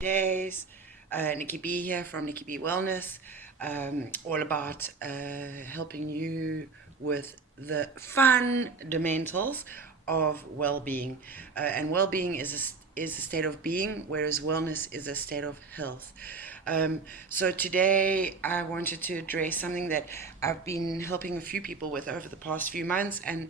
Days. Nicci B here from Nicci B Wellness, all about helping you with the fundamentals of well-being. And well-being is a state of being, whereas wellness is a state of health. So today I wanted to address something that I've been helping a few people with over the past few months, and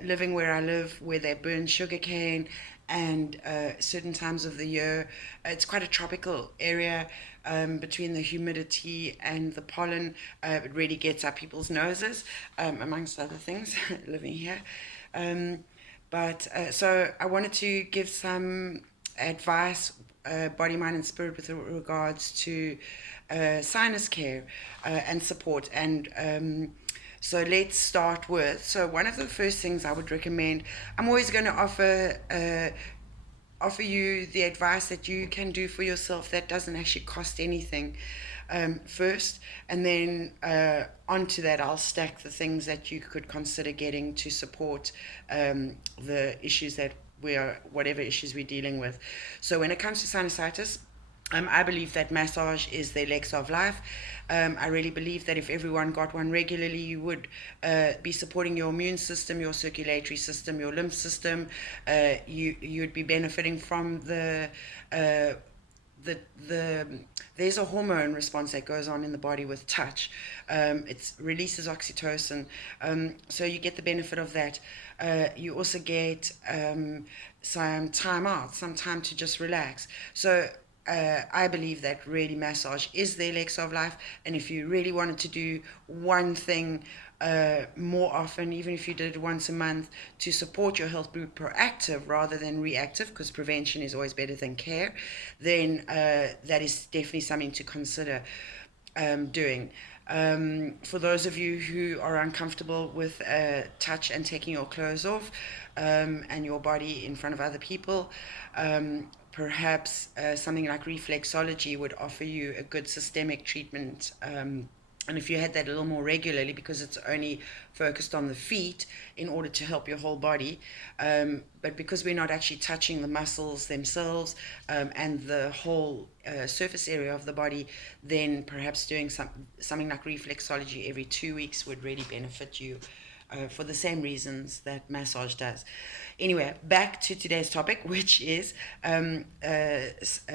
living where I live, where they burn sugarcane, and certain times of the year, it's quite a tropical area. Between the humidity and the pollen, it really gets up people's noses, amongst other things, living here. Um, so I wanted to give some advice, body, mind, and spirit, with regards to sinus care and support. And so let's start with. So one of the first things I would recommend. I'm always going to offer you the advice that you can do for yourself that doesn't actually cost anything, first, and then onto that I'll stack the things that you could consider getting to support the issues that whatever issues we're dealing with. So when it comes to sinusitis, I believe that massage is the elixir of life. I really believe that if everyone got one regularly, you would be supporting your immune system, your circulatory system, your lymph system. You'd be benefiting from uh, the there's a hormone response that goes on in the body with touch. It releases oxytocin, so you get the benefit of that. You also get some time out, some time to just relax. So I believe that really massage is the elixir of life, and if you really wanted to do one thing more often, even if you did it once a month, to support your health, be proactive rather than reactive, because prevention is always better than care, then that is definitely something to consider doing. For those of you who are uncomfortable with touch and taking your clothes off, and your body in front of other people, perhaps something like reflexology would offer you a good systemic treatment. And if you had that a little more regularly, because it's only focused on the feet in order to help your whole body, but because we're not actually touching the muscles themselves, and the whole surface area of the body, then perhaps doing something like reflexology every 2 weeks would really benefit you, for the same reasons that massage does. Anyway, back to today's topic, which is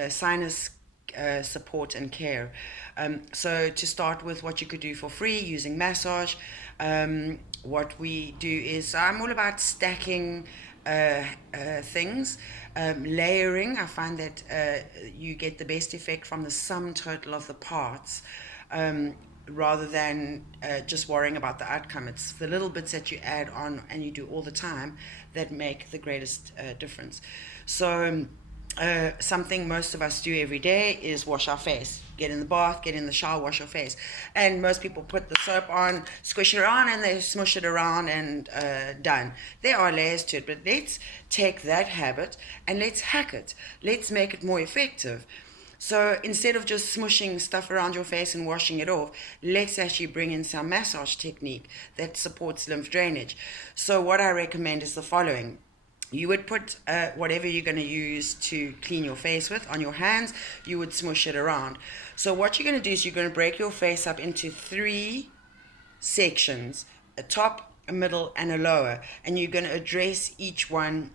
sinus support and care. So to start with, what you could do for free using massage, what we do is, I'm all about stacking things, layering. I find that you get the best effect from the sum total of the parts, rather than just worrying about the outcome. It's the little bits that you add on and you do all the time that make the greatest difference. So something most of us do every day is wash our face. Get in the bath, get in the shower, wash your face. And most people put the soap on, squish it around, and they smush it around, and done. There are layers to it, but let's take that habit and let's hack it. Let's make it more effective. So instead of just smushing stuff around your face and washing it off, let's actually bring in some massage technique that supports lymph drainage. So what I recommend is the following. You would put whatever you're going to use to clean your face with on your hands. You would smush it around. So what you're going to do is you're going to break your face up into 3 sections: a top, a middle, and a lower. And you're going to address each one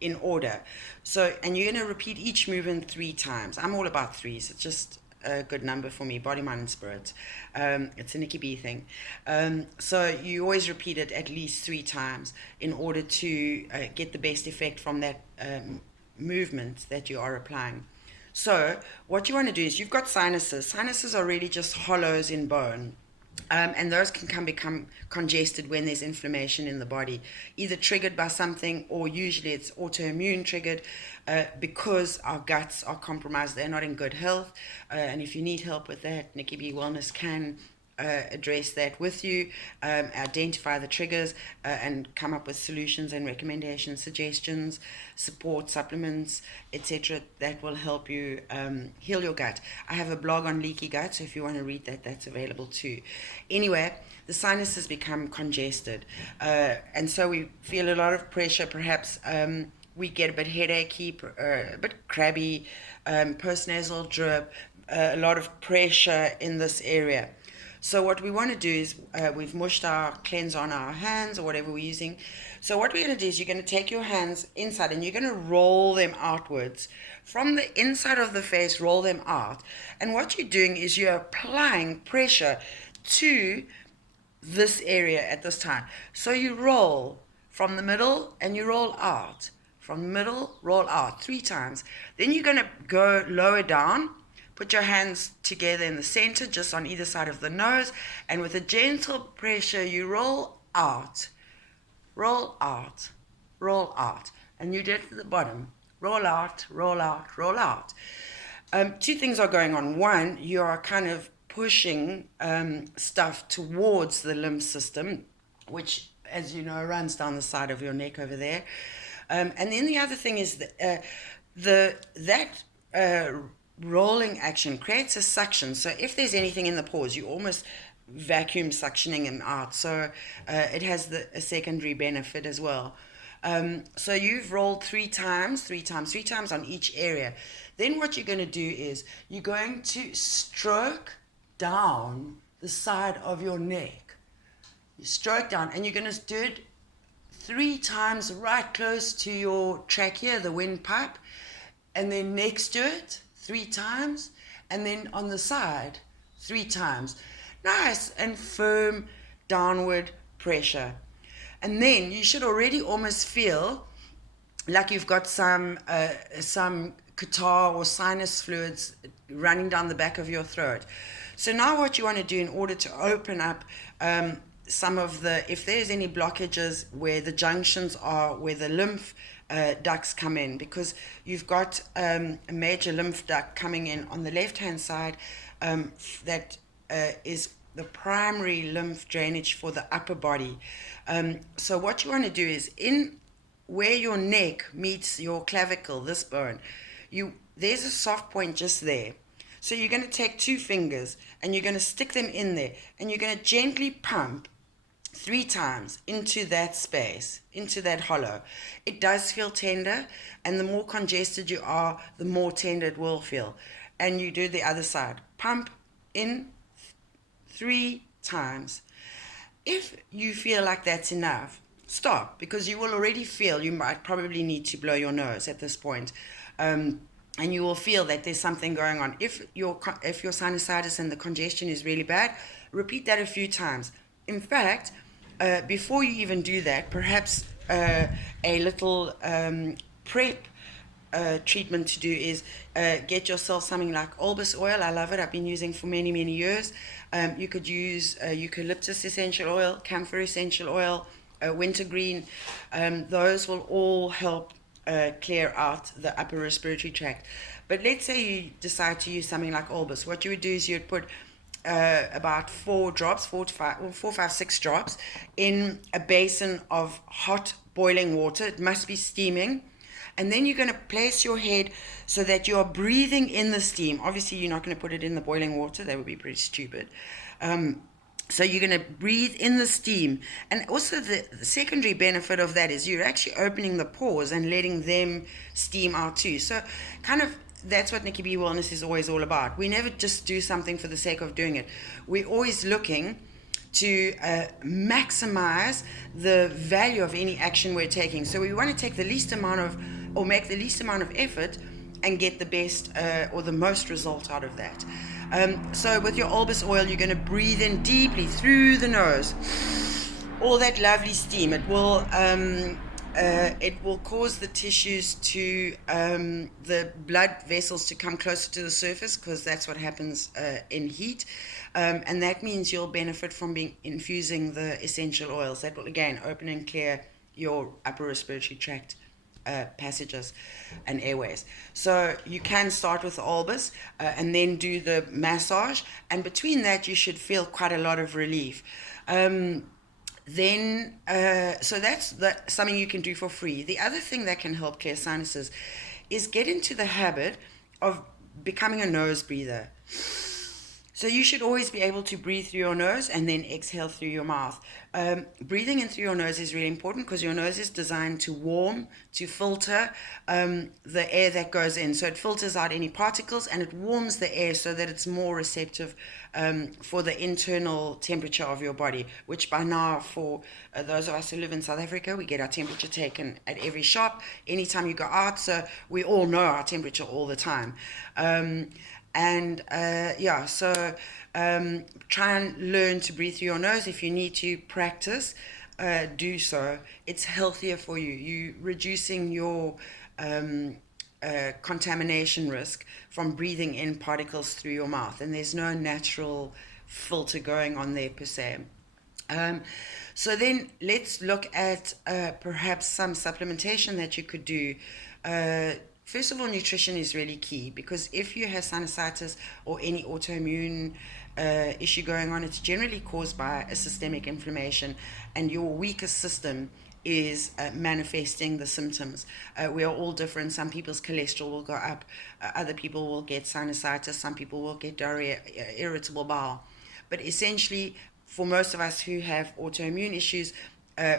in order. So, and you're going to repeat each movement 3 times. I'm all about threes. It's just a good number for me, body, mind, and spirit. It's a Nicci B thing. So you always repeat it at least 3 times in order to get the best effect from that movement that you are applying. So what you want to do is, you've got sinuses. Sinuses are really just hollows in bone. And those can become congested when there's inflammation in the body, either triggered by something, or usually it's autoimmune triggered, because our guts are compromised. They're not in good health. And if you need help with that, Nicci B Wellness can address that with you, identify the triggers, and come up with solutions and recommendations, suggestions, support, supplements, etc., that will help you heal your gut. I have a blog on leaky gut, so if you want to read that, that's available too. Anyway, the sinuses become congested, and so we feel a lot of pressure, perhaps we get a bit headachy, a bit crabby, postnasal drip, a lot of pressure in this area. So what we want to do is we've mushed our cleanse on our hands or whatever we're using. So what we're going to do is you're going to take your hands inside and you're going to roll them outwards. From the inside of the face, roll them out. And what you're doing is you're applying pressure to this area at this time. So you roll from the middle and you roll out. From the middle, roll out 3 times. Then you're going to go lower down. Put your hands together in the center, just on either side of the nose, and with a gentle pressure, you roll out, roll out, roll out, and you get to the bottom. Roll out, roll out, roll out. 2 things are going on. One, you are kind of pushing stuff towards the lymph system, which, as you know, runs down the side of your neck over there. And then the other thing is that rolling action creates a suction. So if there's anything in the pores, you almost vacuum suctioning them out. So it has a secondary benefit as well. So you've rolled 3 times on each area. Then what you're going to do is you're going to stroke down the side of your neck. You stroke down, and you're going to do it 3 times right close to your trachea, the windpipe, and then next to it 3 times, and then on the side 3 times. Nice and firm downward pressure. And then you should already almost feel like you've got some catarrh or sinus fluids running down the back of your throat. So now what you want to do in order to open up some of if there's any blockages where the junctions are, where the lymph ducts come in, because you've got a major lymph duct coming in on the left-hand side that is the primary lymph drainage for the upper body. So what you want to do is where your neck meets your clavicle, this bone, there's a soft point just there. So you're going to take 2 fingers and you're going to stick them in there, and you're going to gently pump 3 times into that space, into that hollow. It does feel tender, and the more congested you are, the more tender it will feel. And you do the other side. Pump in 3 times. If you feel like that's enough, stop, because you will already feel you might probably need to blow your nose at this point. And you will feel that there's something going on. If your sinusitis and the congestion is really bad, repeat that a few times. In fact, before you even do that, perhaps a little prep treatment to do is get yourself something like albus oil. I love it. I've been using for many, many years. You could use eucalyptus essential oil, camphor essential oil, wintergreen. Those will all help clear out the upper respiratory tract. But let's say you decide to use something like albus. What you would do is you'd put about 4 drops, 4, 5, 6 drops in a basin of hot boiling water. It must be steaming. And then you're going to place your head so that you're breathing in the steam. Obviously, you're not going to put it in the boiling water. That would be pretty stupid. So you're going to breathe in the steam. And also the secondary benefit of that is you're actually opening the pores and letting them steam out too. So kind of that's what Nicci B Wellness is always all about. We never just do something for the sake of doing it. We're always looking to maximize the value of any action we're taking. So we want to take the least amount of, or make the least amount of effort and get the best or the most result out of that. So with your albus oil, you're going to breathe in deeply through the nose. All that lovely steam. It will cause the tissues to, the blood vessels to come closer to the surface, because that's what happens in heat. And that means you'll benefit from infusing the essential oils. That will, again, open and clear your upper respiratory tract passages and airways. So you can start with the albus and then do the massage, and between that you should feel quite a lot of relief. So that's something you can do for free. The other thing that can help clear sinuses is get into the habit of becoming a nose breather. So you should always be able to breathe through your nose and then exhale through your mouth. Breathing in through your nose is really important because your nose is designed to warm, to filter the air that goes in. So it filters out any particles and it warms the air so that it's more receptive for the internal temperature of your body, which by now, for those of us who live in South Africa, we get our temperature taken at every shop, anytime you go out. So we all know our temperature all the time. Try and learn to breathe through your nose. If you need to practice, do so. It's healthier for you. You're reducing your contamination risk from breathing in particles through your mouth, and there's no natural filter going on there per se. So then let's look at perhaps some supplementation that you could do. First of all, nutrition is really key because if you have sinusitis or any autoimmune issue going on, it's generally caused by a systemic inflammation, and your weakest system is manifesting the symptoms. We are all different. Some people's cholesterol will go up, other people will get sinusitis, some people will get diarrhea, irritable bowel. But essentially, for most of us who have autoimmune issues,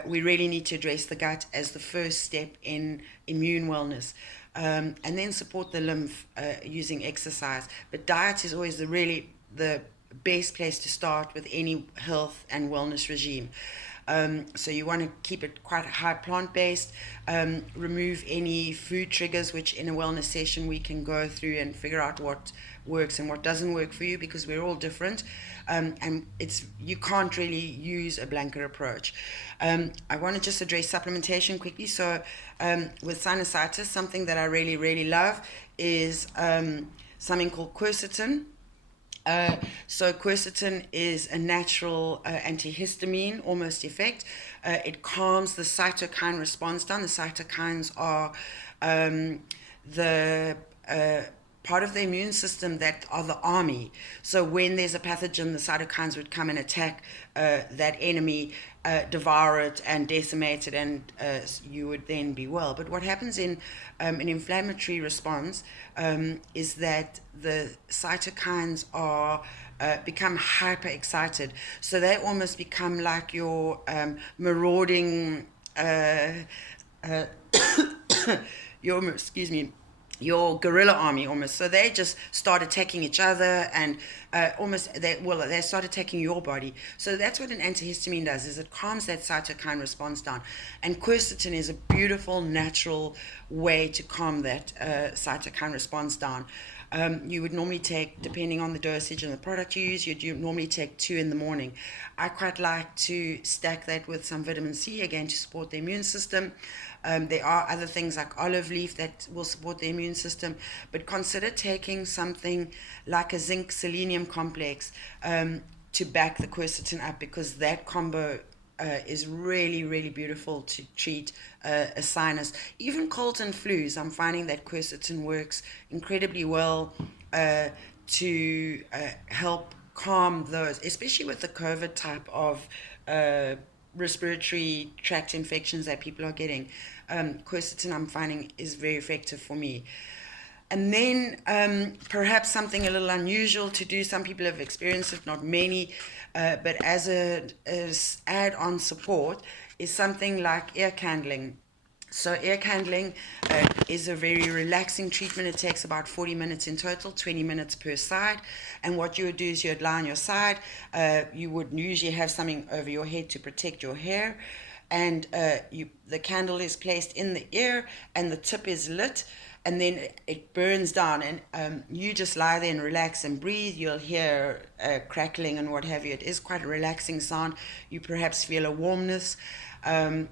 we really need to address the gut as the first step in immune wellness. And then support the lymph using exercise. But diet is always the best place to start with any health and wellness regime. So you want to keep it quite high plant-based, remove any food triggers, which in a wellness session we can go through and figure out what works and what doesn't work for you because we're all different. And you can't really use a blanket approach. I want to just address supplementation quickly. So with sinusitis, something that I really, really love is something called quercetin. So quercetin is a natural antihistamine almost effect. It calms the cytokine response down. The cytokines are the part of the immune system that are the army. So when there's a pathogen, the cytokines would come and attack that enemy, devour it and decimate it, and you would then be well. But what happens in an inflammatory response is that the cytokines are become hyper excited. So they almost become like your marauding your guerrilla army almost. So they just start attacking each other and they start attacking your body. So that's what an antihistamine does, is it calms that cytokine response down. And quercetin is a beautiful natural way to calm that cytokine response down. You would normally take, depending on the dosage and the product you use, you'd normally take 2 in the morning. I quite like to stack that with some vitamin C, again, to support the immune system. There are other things like olive leaf that will support the immune system, but consider taking something like a zinc selenium complex to back the quercetin up, because that combo is really, really beautiful to treat a sinus. Even colds and flus, I'm finding that quercetin works incredibly well to help calm those, especially with the COVID type of respiratory tract infections that people are getting. Quercetin, I'm finding, is very effective for me. And then perhaps something a little unusual to do. Some people have experienced it, not many, but as add-on support is something like air candling. So air candling is a very relaxing treatment. It takes about 40 minutes in total, 20 minutes per side. And what you would do is you'd lie on your side. You would usually have something over your head to protect your hair. And the candle is placed in the ear and the tip is lit, and then it burns down, and you just lie there and relax and breathe. You'll hear crackling and what have you. It is quite a relaxing sound. You perhaps feel a warmness, and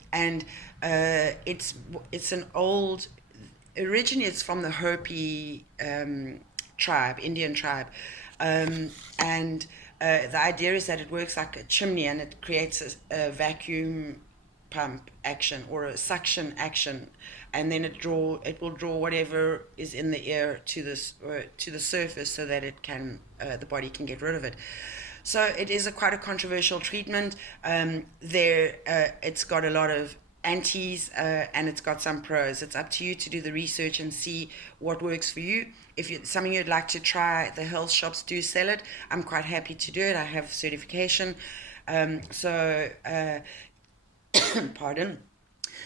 it's an old, originally it's from the Hopi tribe, Indian tribe, and the idea is that it works like a chimney and it creates a vacuum pump action or a suction action, and then it will draw whatever is in the air to the surface so that it can the body can get rid of it. So it is quite a controversial treatment. It's got a lot of antis and it's got some pros. It's up to you to do the research and see what works for you. If it's something you'd like to try, the health shops do sell it. I'm quite happy to do it. I have certification. Pardon.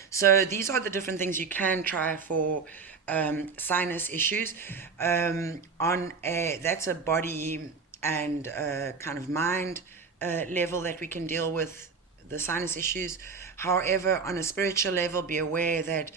So these are the different things you can try for sinus issues. That's a body and kind of mind level that we can deal with the sinus issues. However, on a spiritual level, be aware that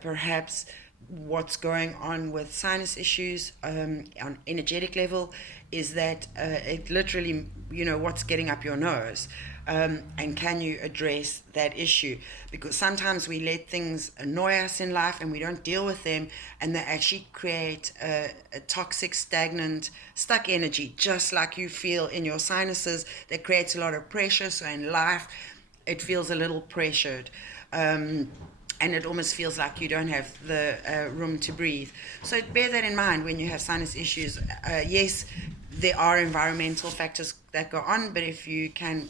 perhaps what's going on with sinus issues on energetic level is that it literally, what's getting up your nose. And can you address that issue? Because sometimes we let things annoy us in life and we don't deal with them, and they actually create a toxic, stagnant, stuck energy, just like you feel in your sinuses, that creates a lot of pressure. So in life, it feels a little pressured. And it almost feels like you don't have the room to breathe. So bear that in mind when you have sinus issues. Yes, there are environmental factors that go on, but if you can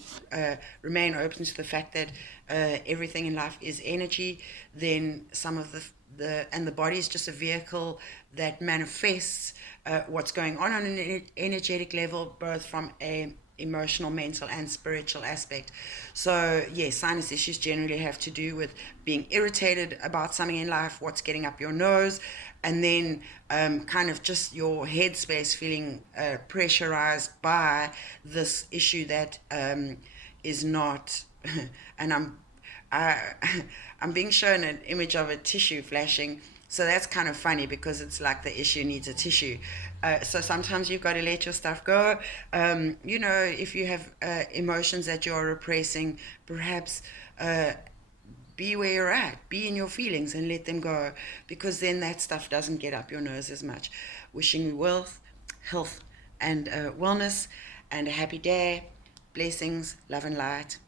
remain open to the fact that everything in life is energy, then some of the body is just a vehicle that manifests what's going on an energetic level, both from a emotional, mental, and spiritual aspect. So, yes, sinus issues generally have to do with being irritated about something in life, what's getting up your nose, and then kind of just your headspace feeling pressurized by this issue that is not. And I, I'm being shown an image of a tissue flashing. So that's kind of funny because it's like the issue needs a tissue. So sometimes you've got to let your stuff go. If you have emotions that you're repressing, perhaps be where you're at, be in your feelings and let them go, because then that stuff doesn't get up your nose as much. Wishing you wealth, health, and wellness, and a happy day. Blessings, love, and light.